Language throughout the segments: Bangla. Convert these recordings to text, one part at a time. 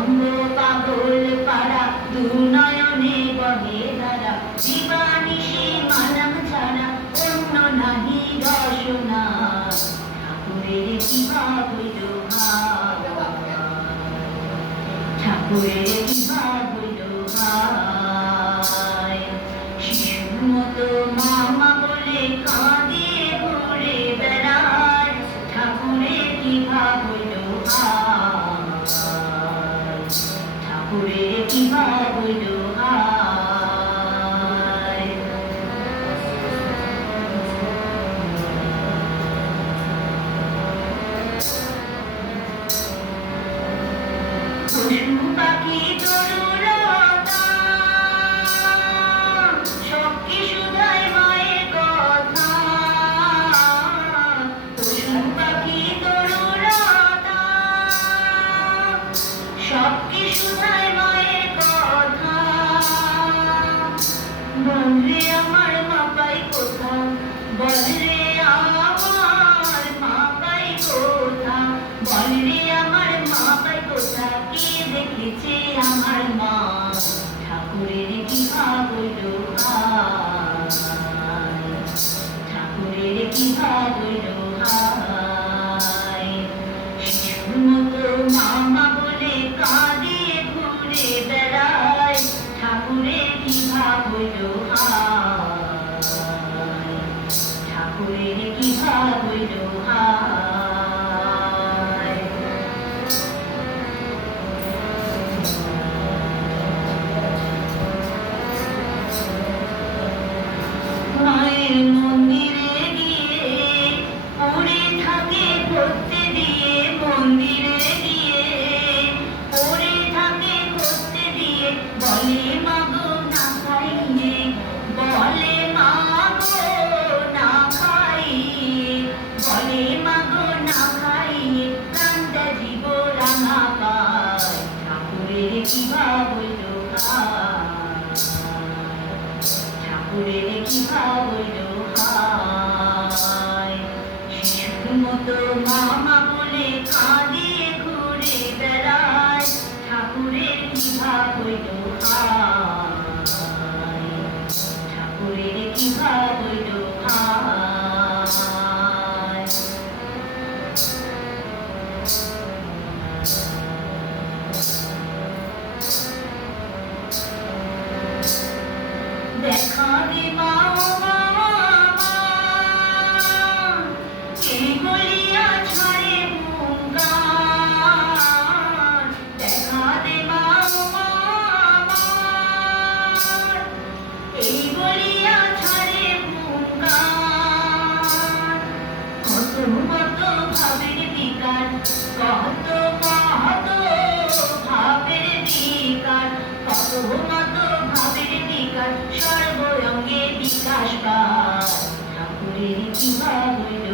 অঙ্গ পাগল পাড়া দুনয়নে বহে ধারা জীবানিশি মানাম ছাড়া অন্য নাহি রসনা ঠাকুরের কি ভাব হইল ঠাকুরের কি ভাব হইল শিশুর মতো মামা বলে কাঁদিয়ে ঘুরে বেড়ায় ঠাকুরের কি ভাব হইল ঠাকুরের কি ভাব হইল পশু পাখি তরুলতা সব কিছু ধায় মায়ের কথা পশু পাখি তরুলতা সব কিছু ধায় মায়ের কথা বলরে আমার মা পাই কোথা বলরে আমার মা পাই কোথা বলরে আমার মা পাই কোথা কে দেখেছে আমার মা ঠাকুরের কি ভাব হইল ঠাকুরের কি ভাব হইল শিশুর মতো মামা বলে কাঁদিয়ে ঘুরে বেড়ায় ঠাকুরের কি ভাব হইল ঠাকুরের কি ভাব হইল মায়ের মন্দিরে গিয়ে পড়ে থাকে করতে দিয়ে মন্দিরে গিয়ে পড়ে থাকে করতে দিয়ে বলে মাগো না খাইয়ে বলে মাগো না খাইয়ে বলে মাগো না খাইয়ে কান্দা জীব রাঙা পায় ঠাকুরের কি ভাব হইল ঠাকুরের কি ভাব হইল শিশুর মতো মামা বলে কাঁদিয়ে ঘুরে বেড়ায় ঠাকুরের কি ভাব হইল ঠাকুরের কি ভাব হইল দেখা দে মা এই বলিয়া ছাড়ে হুঙ্কার দেখা দে মা এই বলিয়া ছাড়ে হুঙ্কার কত কত ভাবের বিকার কত কত ভাবের বিকার কত কত ভাবের বিকার সর্বঙ্গে বিকাশ পায় ঠাকুরের কি ভাব হইল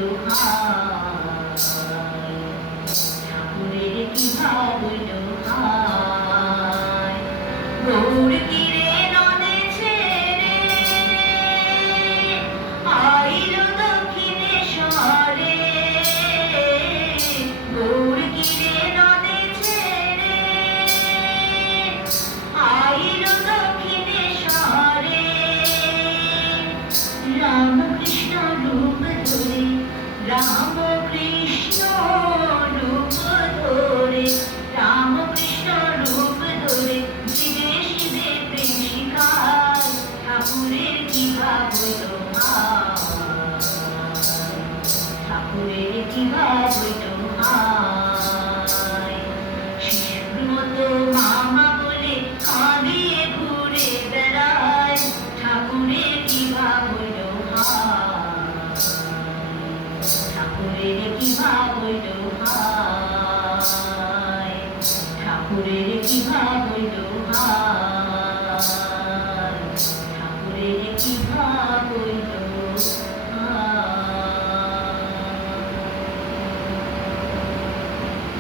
ঠাকুরের কি ভাব হইল গৌর তীরে নদে ছেড়ে আইল দক্ষিণেশ্বরে গৌর তীরে নদে ছেড়ে আইল দক্ষিণেশ্বরে রামকৃষ্ণ রূপ ধরে রামকৃষ্ণ রূপ ধরে রামকৃষ্ণ রূপ ধরে জীবে শিবে প্রেম শিখায় ঠাকুরের কি ভাব হইল ঠাকুরের কি ভাব